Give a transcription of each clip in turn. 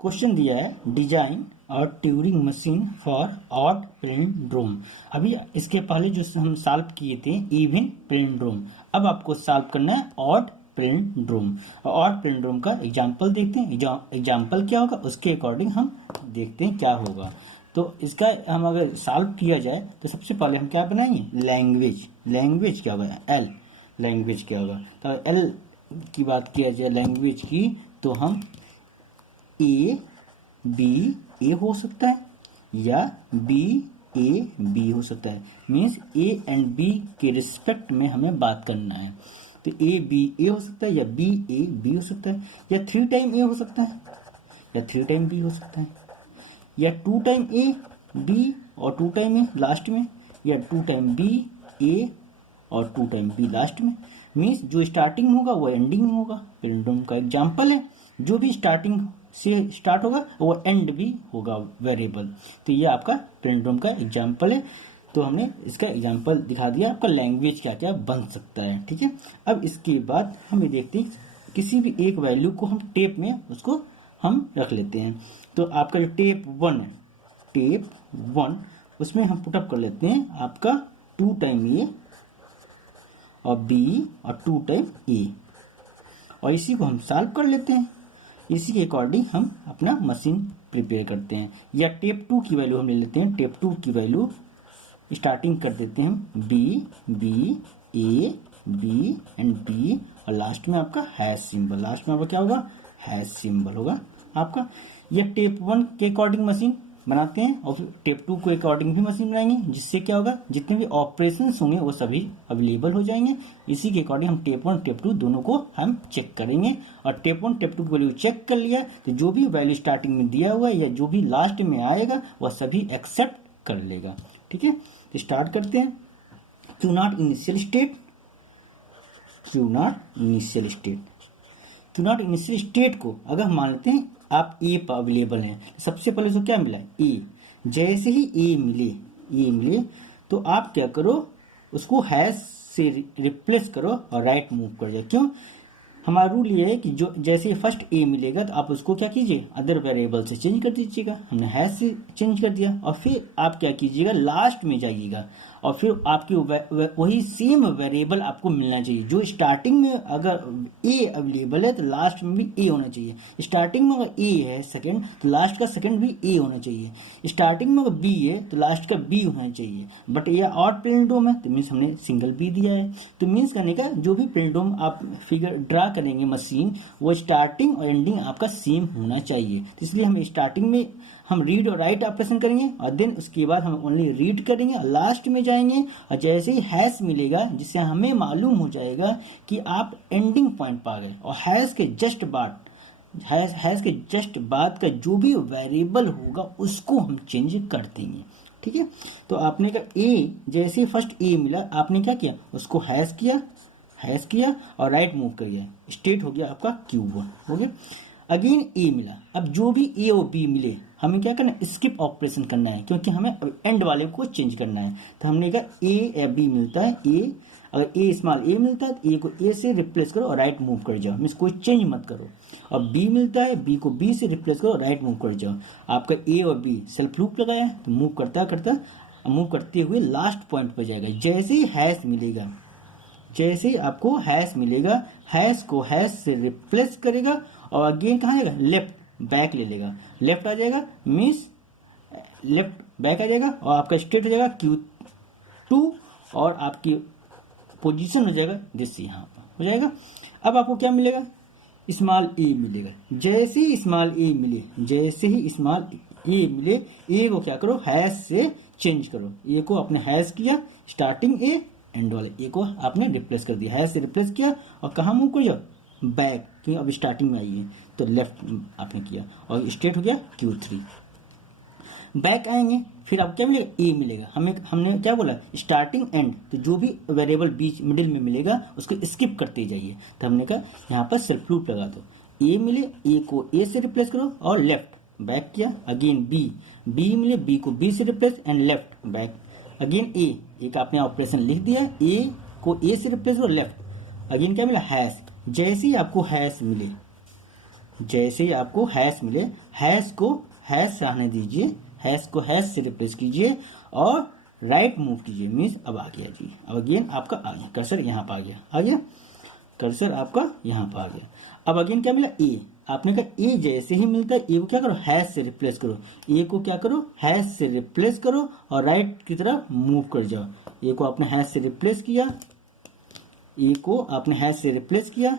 Question दिया है design और Turing machine for odd palindrome. अभी इसके पहले जो हम सॉल्व किए थे इवन पैलिंड्रोम, अब आपको सॉल्व करना है ऑड पैलिंड्रोम। और ऑड पैलिंड्रोम का एग्जांपल देखते हैं, एग्जांपल क्या होगा उसके अकॉर्डिंग हम देखते हैं क्या होगा। तो इसका हम अगर सॉल्व किया जाए तो सबसे पहले हम क्या बनाएंगे, लैंग्वेज क्या होगा, एल लैंग्वेज क्या होगा। तो एल की बात किया जाए लैंग्वेज की, तो हम ए बी ए हो सकता है या बी ए बी हो सकता है। मीन्स ए एंड बी के रिस्पेक्ट में हमें बात करना है। तो ए बी ए हो सकता है या बी ए बी हो सकता है, या 3 टाइम ए हो सकता है या 3 टाइम बी हो सकता है, या 2 टाइम ए बी और 2 टाइम ए लास्ट में, या 2 टाइम बी ए और 2 टाइम बी लास्ट में। मीन्स जो स्टार्टिंग होगा वो एंडिंग में होगा। पैलिंड्रोम का एग्जाम्पल है, जो भी स्टार्टिंग से स्टार्ट होगा वो एंड भी होगा वेरिएबल। तो ये आपका पैलिंड्रोम का एग्जाम्पल है। तो हमने इसका एग्जाम्पल दिखा दिया आपका लैंग्वेज क्या क्या बन सकता है। ठीक है, अब इसके बाद हमें देखते हैं किसी भी एक वैल्यू को हम टेप में उसको हम रख लेते हैं। तो आपका जो टेप 1 है, टेप 1 उसमें हम पुटअप कर लेते हैं आपका 2 टाइम ए और बी और 2 टाइम ए, और इसी को हम सॉल्व कर लेते हैं। इसी के अकॉर्डिंग हम अपना मशीन प्रिपेयर करते हैं। या टेप 2 की वैल्यू हम ले लेते हैं, टेप 2 की वैल्यू स्टार्टिंग कर देते हैं हम B B A B and B, और लास्ट में आपका हैश सिंबल, लास्ट में आपका क्या होगा, हैश सिंबल होगा आपका। यह टेप 1 के अकॉर्डिंग मशीन बनाते हैं और फिर टेप 2 के अकॉर्डिंग भी मशीन बनाएंगे, जिससे क्या होगा जितने भी ऑपरेशंस होंगे वो सभी अवेलेबल हो जाएंगे। इसी के अकॉर्डिंग हम टेप 1 टेप 2 दोनों को हम चेक करेंगे। और टेप 1 टेप 2 की वैल्यू चेक कर लिया तो जो भी वैल्यू स्टार्टिंग में दिया हुआ है या जो भी लास्ट में आएगा वह सभी एक्सेप्ट कर लेगा। ठीक है, तो स्टार्ट करते हैं। Q not initial state, Q not initial state, Q not initial state को अगर हम मान लेते हैं आप ए पर अवेलेबल हैं, सबसे पहले तो क्या मिला है ए। जैसे ही ए मिले तो आप क्या करो, उसको हैश से रिप्लेस करो और राइट मूव कर जाए। क्यों, हमारा रूल ये है कि जो जैसे फर्स्ट ए मिलेगा तो आप उसको क्या कीजिए, अदर वेरिएबल से चेंज कर दीजिएगा। हमने हैश से चेंज कर दिया, और फिर आप क्या कीजिएगा, लास्ट में जाइएगा और फिर आपकी वही सेम वेरिएबल आपको मिलना चाहिए। जो स्टार्टिंग में अगर ए अवेलेबल है तो लास्ट में भी ए होना चाहिए। स्टार्टिंग में अगर ए है सेकंड तो लास्ट का सेकंड भी ए होना चाहिए। स्टार्टिंग में अगर बी है तो लास्ट का बी होना चाहिए। बट ये ऑड पैलिंड्रोम है तो मीन्स हमने सिंगल बी दिया है। तो मीन्स करने का जो भी पैलिंड्रोम आप फिगर ड्रा करेंगे मशीन, वो स्टार्टिंग और एंडिंग आपका सेम होना चाहिए। तो इसलिए हम स्टार्टिंग में हम रीड और राइट ऑपरेशन करेंगे और देन उसके बाद हम ओनली रीड करेंगे और लास्ट में जाएंगे। और जैसे ही हैश मिलेगा जिससे हमें मालूम हो जाएगा कि आप एंडिंग पॉइंट पा गए, और हैश के जस्ट बाद का जो भी वेरिएबल होगा उसको हम चेंज कर देंगे। ठीक है, तो आपने कहा ए, जैसे फर्स्ट ए मिला आपने क्या किया, उसको हैश किया और राइट मूव कर गया, स्टेट हो गया आपका Q1 हो गया। अगेन ए मिला, अब जो भी ए और बी मिले हमें क्या करना है, स्किप ऑपरेशन करना है, क्योंकि हमें एंड वाले को चेंज करना है। तो हमने कहा ए या बी मिलता है, ए अगर ए स्मॉल ए मिलता है तो ए को ए से रिप्लेस करो और राइट मूव कर जाओ, मीन्स कोई चेंज मत करो। और बी मिलता है, बी को बी से रिप्लेस करो और राइट मूव कर जाओ। आपका ए और बी सेल्फ लूप लगाया है तो मूव करते हुए लास्ट पॉइंट पर जाएगा। जैसे ही हैश मिलेगा, जैसे ही आपको हैश मिलेगा, हैश को हैश से रिप्लेस करेगा और अगेन कहाँ जाएगा, लेफ्ट बैक ले लेगा, लेफ्ट आ जाएगा, मीन्स लेफ्ट बैक आ जाएगा और आपका स्टेट हो जाएगा Q2 और आपकी पोजीशन हो जाएगा दिस, यहाँ पर हो जाएगा। अब आपको क्या मिलेगा, स्मॉल ए मिलेगा। जैसे ही स्मॉल ए मिले, ए को क्या करो, हैश से चेंज करो। ए को आपने हैश किया, स्टार्टिंग ए एंड वाले ए को आपने रिप्लेस कर दिया, हैश से रिप्लेस किया और कहाँ मूव कर जाओ, बैक, क्योंकि अब स्टार्टिंग में आई है तो लेफ्ट आपने किया और स्टेट हो गया Q3। बैक आएंगे, फिर आपको क्या मिलेगा, ए मिलेगा। हमने क्या बोला, स्टार्टिंग एंड, तो जो भी वेरिएबल बीच मिडिल में मिलेगा उसको स्किप करते जाइए। तो हमने कहा यहाँ पर सेल्फ लूप लगा दो, ए मिले ए को ए से रिप्लेस करो और लेफ्ट बैक किया। अगेन बी मिले बी को बी से replace and left back. Again A का आपने ऑपरेशन लिख दिया, ए को ए से रिप्लेस करो लेफ्ट। अगेन क्या मिला, हैश। जैसे ही आपको हैश मिले, हैश को हैश रहने दीजिए, हैश को हैश से रिप्लेस कीजिए और राइट मूव कीजिए, मीन्स अब आ गया जी। अब अगेन आपका आ गया, कर्सर यहाँ पर आ गया, कर्सर आपका यहाँ पर आ गया। अब अगेन क्या मिला, ए। आपने कहा ए जैसे ही मिलता है ए को क्या करो, हैश से रिप्लेस करो, ए को क्या करो, हैश से रिप्लेस करो और राइट की तरफ मूव कर जाओ। ए को आपने हैश से रिप्लेस किया, ए को आपने हैश से रिप्लेस किया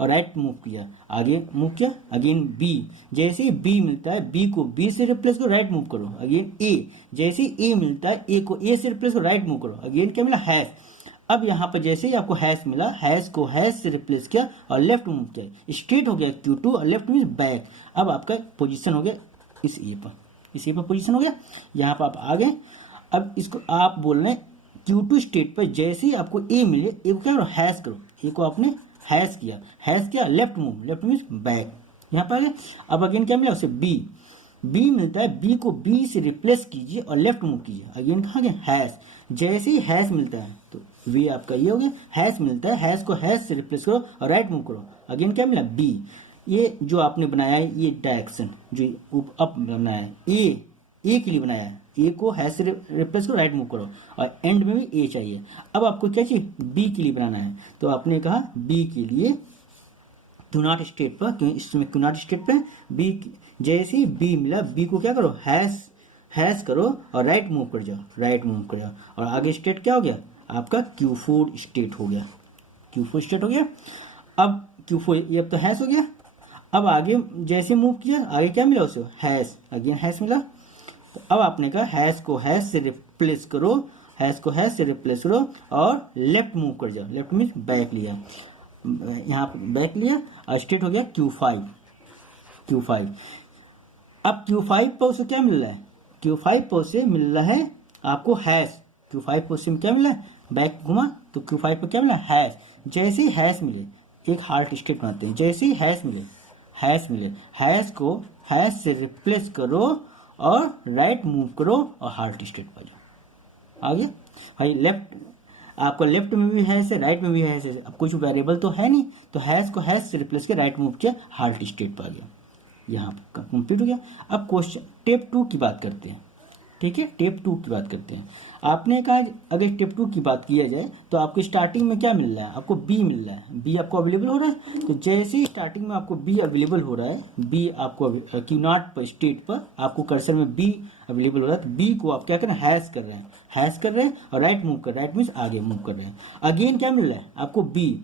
और राइट मूव किया, आगे मूव किया। अगेन बी, जैसे ही बी मिलता है बी को बी से रिप्लेस करो, राइट मूव करो। अगेन ए, जैसे ही ए मिलता है ए को ए से रिप्लेस करो, राइट मूव करो। अगेन क्या मिला, हैश। अब यहाँ पर जैसे ही आपको हैश मिला, हैश को हैश से रिप्लेस किया और लेफ्ट मूव किया, स्ट्रेट हो गया Q2 और लेफ्ट मीन्स बैक। अब आपका पोजीशन हो गया इस ए पर पोजीशन हो गया, यहाँ पर आप आ गए। अब इसको आप बोल रहे हैं Q2 स्टेट पर जैसे ही आपको ए मिले, ए को क्या करो, हैश करो। ए को आपने हैश किया left move, left means back, यहाँ पर आ गए। अब अगेन क्या मिला उसे, बी मिलता है, बी को बी से रिप्लेस कीजिए और लेफ्ट मूव कीजिए। अगेन कहाँ गए, हैश। जैसे ही हैश मिलता है तो वे आपका ये हो गया, हैश मिलता है, हैश को हैश से रिप्लेस करो और राइट मूव करो। अगेन क्या मिला, बी। ये जो आपने बनाया है ये डायरेक्शन जो अप बनाया है, ए के लिए बनाया है, ए को हैश से रिप्लेस करो, राइट मूव करो और एंड में भी ए चाहिए। अब आपको क्या चाहिए, बी के लिए बनाना है, तो आपने कहा बी के लिए क्यू नॉट स्टेट पर, क्योंकि इसमें क्यू नॉट स्टेट पे बी, जैसे ही बी मिला बी को क्या करो, हैश करो और राइट मूव कर जाओ, और आगे स्टेट क्या हो गया आपका, Q4 स्टेट हो गया, Q4 स्टेट हो गया। अब Q4 ये अब तो हैश हो गया। अब आगे जैसे मूव किया, आगे क्या मिला उसे, हैश। अगेन हैश मिला, तो अब आपने कहा हैश को हैश से रिप्लेस करो, और लेफ्ट मूव कर जाओ, लेफ्ट मीन्स बैक लिया, यहाँ पर बैक लिया और स्टेट हो गया Q5। अब Q5 पर उसे क्या मिल रहा है, Q5 पर उसे मिल रहा है आपको हैश। Q5 पर उसे क्या मिला है, बैक घुमा तो Q5 पर क्या मिला, हैश। जैसे ही हैश मिले एक हार्ट स्टेट बनाते हैं, जैसे ही हैश मिले हैश को हैश से रिप्लेस करो और राइट मूव करो और हार्ट स्टेट पर जाओ। आ गया भाई, लेफ्ट आपको लेफ्ट में भी हैश है, राइट में भी हैश है, अब कुछ वेरिएबल तो है नहीं, तो हैश को हैश से रिप्लेस किया, राइट मूव किया, हार्ट स्टेट पर आ गया, यहाँ पर कंप्लीट हो गया। अब क्वेश्चन टेप 2 की बात करते हैं, ठीक है, टेप 2 की बात करते हैं। आपने कहा अगर टेप 2 की बात किया जाए तो आपको स्टार्टिंग में क्या मिल रहा है, आपको बी मिल रहा है, बी आपको अवेलेबल हो रहा है। तो जैसे ही स्टार्टिंग में आपको बी अवेलेबल हो रहा है, बी आपको क्यू नॉट पर स्टेट पर आपको कर्सर में बी अवेलेबल हो रहा है, तो बी को आप क्या कर रहे हैं, हैश कर रहे हैं और राइट मूव कर रहे हैं, राइट मीन्स आगे मूव कर रहे हैं। अगेन क्या मिल रहा है आपको, बी।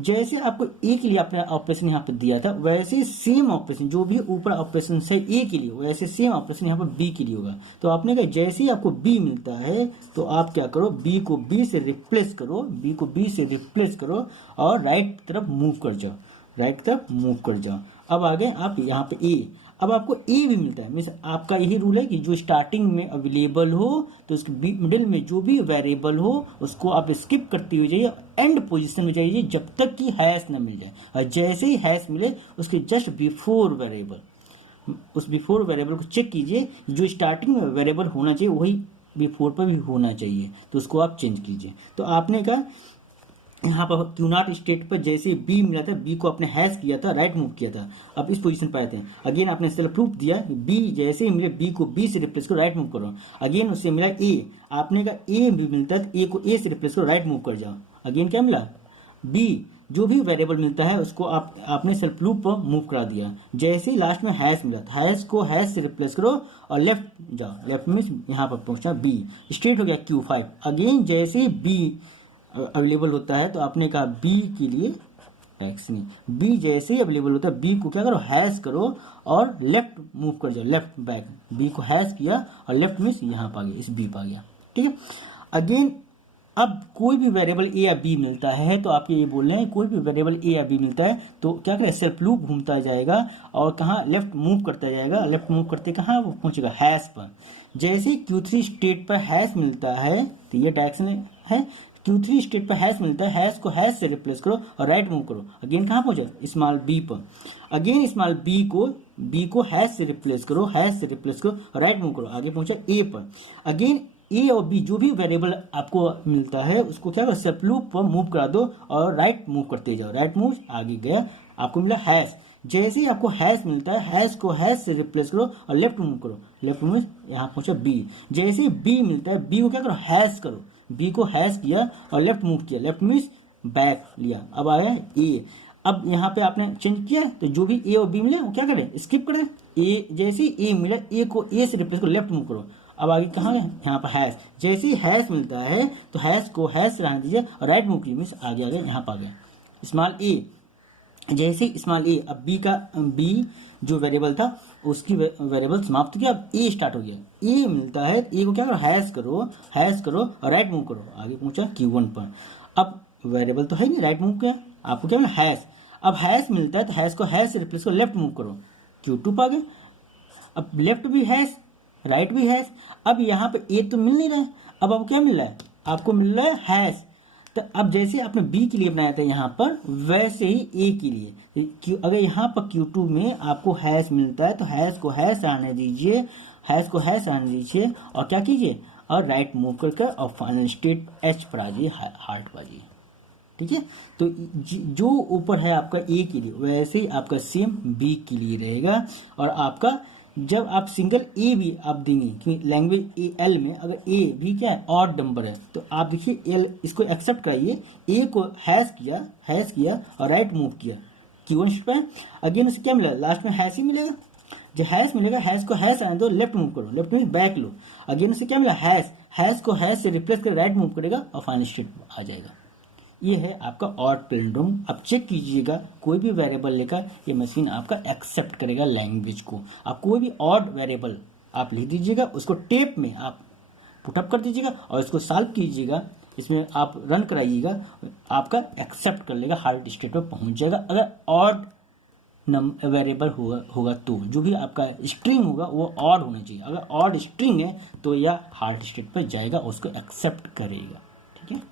जैसे आपको ए के लिए आपने ऑपरेशन यहाँ पर दिया था, वैसे सेम ऑपरेशन जो भी ऊपर ऑपरेशन है ए के लिए, वैसे सेम ऑपरेशन यहाँ पर बी के लिए होगा। तो आपने कहा जैसे ही आपको बी मिलता है तो आप क्या करो, बी को बी से रिप्लेस करो और राइट तरफ मूव कर जाओ, अब आ गए आप यहाँ पे ए। अब आपको ए भी मिलता है, मीन्स आपका यही रूल है कि जो स्टार्टिंग में अवेलेबल हो तो उसके मिडिल में जो भी वेरिएबल हो उसको आप स्किप करते हुए जाइए, एंड पोजीशन में जाइए जब तक कि हैश न मिल जाए, और जैसे ही हैश मिले उसके जस्ट बिफोर वेरिएबल को चेक कीजिए, जो स्टार्टिंग में वेरिएबल होना चाहिए वही बिफोर पर भी होना चाहिए, तो उसको आप चेंज कीजिए। तो आपने कहा यहाँ पर क्यू नॉट स्टेट पर जैसे बी मिला था, बी को आपने हैश किया था, राइट मूव किया था, अब इस पोजीशन पर आते हैं। अगेन आपने सेल्फ प्रूफ दिया, बी जैसे ही मिले बी को बी से रिप्लेस करो, राइट मूव करो। अगेन उससे मिला ए, आपने कहा ए भी मिलता है, ए को ए से रिप्लेस करो, राइट मूव कर जाओ। अगेन क्या मिला, बी। जो भी वेरिएबल मिलता है उसको आपने सेल्फ प्रूफ पर मूव करा दिया। जैसे ही लास्ट में हैश मिला, हैश को हैश से रिप्लेस करो और लेफ्ट जाओ, लेफ्ट मीन्स यहाँ पर पहुंचा बी, स्ट्रेट हो गया Q5। अगेन जैसे ही बी अवेलेबल होता है तो आपने कहा बी के लिए बी जैसे ही अवेलेबल होता है बी को क्या करो, हैश करो और लेफ्ट मूव कर जाओ, लेफ्ट बैक। बी को हैश किया और लेफ्ट मीन्स यहाँ पर आ गया, इस बी पर आ गया, ठीक है। अगेन अब कोई भी वेरिएबल ए या बी मिलता है तो आपके ये बोल रहे हैं, कोई भी वेरिएबल ए या बी मिलता है तो क्या करें, सेल्फ लूप घूमता जाएगा और कहाँ लेफ्ट मूव करता जाएगा, लेफ्ट मूव करते कहाँ वो पहुंचेगा, हैश पर। जैसे Q3 स्टेट पर हैश मिलता है तो ये डायरेक्शन है, Q3 स्टेट पर हैश मिलता है, हैश को हैश से रिप्लेस करो और राइट मूव करो। अगेन कहाँ पहुंचे, स्मॉल बी पर। अगेन स्मॉल बी को हैश से रिप्लेस करो और राइट मूव करो, आगे पहुंचा ए पर। अगेन ए और बी जो भी वेरिएबल आपको मिलता है उसको क्या करो, सेल्फ लूप पर मूव करा दो और राइट मूव करते जाओ, राइट मूव आगे गया, आपको मिला हैश। जैसे ही आपको हैश मिलता है, हैश को हैश से रिप्लेस करो और लेफ्ट मूव करो। लेफ्ट मूव यहाँ पहुंचा बी। जैसे ही बी मिलता है, बी को क्या करो, हैश करो। बी को हैश किया और लेफ्ट मूव किया, लेफ्ट मीन्स बैक लिया। अब आया ए। अब यहाँ पे आपने चेंज किया तो जो भी ए और बी मिले वो क्या करें, स्किप करें। ए जैसे ही ए मिला, ए को ए से रिप्लेस करो, लेफ्ट मूव करो। अब आगे कहाँ गए, यहाँ पर हैश। जैसे ही हैश मिलता है तो हैश को हैश से रहने दीजिए और राइट मूव मीन्स आगे आगे यहाँ पर आ गए स्मॉल ए। जैसे स्मॉल ए, अब बी का बी जो वेरिएबल था उसकी वेरिएबल समाप्त किया, अब ए स्टार्ट हो गया। ए मिलता है, ए को क्या करो, हैश करो और राइट मूव करो। आगे पहुंचा Q1 पर। अब वेरिएबल तो है नहीं, राइट मूव किया, आपको क्या मिला, हैश। अब हैश मिलता है तो हैश को हैश से रिप्लेस करो, लेफ्ट मूव करो, Q2 पर आ गए। अब लेफ्ट भी हैश, राइट भी हैश। अब यहाँ पे ए तो मिल नहीं रहा है, अब आपको क्या मिल रहा है, आपको मिल रहा है हैश। तो अब जैसे आपने बी के लिए बनाया था यहाँ पर, वैसे ही ए के लिए अगर यहाँ पर Q2 में आपको हैश मिलता है तो हैश को हैश आने दीजिए, और क्या कीजिए, और राइट मूव करके और फाइनल स्टेट एच पर आ जाइए, हार्ट पर आ जाइए। ठीक है, तो जो ऊपर है आपका ए के लिए, वैसे ही आपका सेम बी के लिए रहेगा। और आपका जब आप सिंगल ए भी आप देंगे कि लैंग्वेज एल में अगर ए भी क्या है, ऑड नंबर है, तो आप देखिए एल इसको एक्सेप्ट कराइए। ए को हैश किया और राइट मूव किया Q1 पे, अगेन उसे क्या मिला, लास्ट में हैश ही मिलेगा। जब हैश मिलेगा, हैश को हैश आने दो, लेफ्ट मूव करो, लेफ्ट मीन बैक लो। अगेन उसे क्या मिला, हैश को हैश से रिप्लेस कर राइट मूव करेगा और फाइनल स्टेट आ जाएगा। ये है आपका ऑड पैलिंड्रोम। अब चेक कीजिएगा, कोई भी वेरिएबल लेकर ये मशीन आपका एक्सेप्ट करेगा लैंग्वेज को। आप कोई भी ऑड वेरिएबल आप लिख दीजिएगा, उसको टेप में आप पुटअप कर दीजिएगा और इसको सॉल्व कीजिएगा, इसमें आप रन कराइएगा, आपका एक्सेप्ट कर लेगा, हार्ड स्टेट पर पहुंच जाएगा। अगर ऑड वेरिएबल होगा तो जो भी आपका स्ट्रिंग होगा वो ऑड होना चाहिए। अगर ऑड स्ट्रिंग है तो यह हार्ड स्टेट पर जाएगा, उसको एक्सेप्ट करेगा। ठीक है।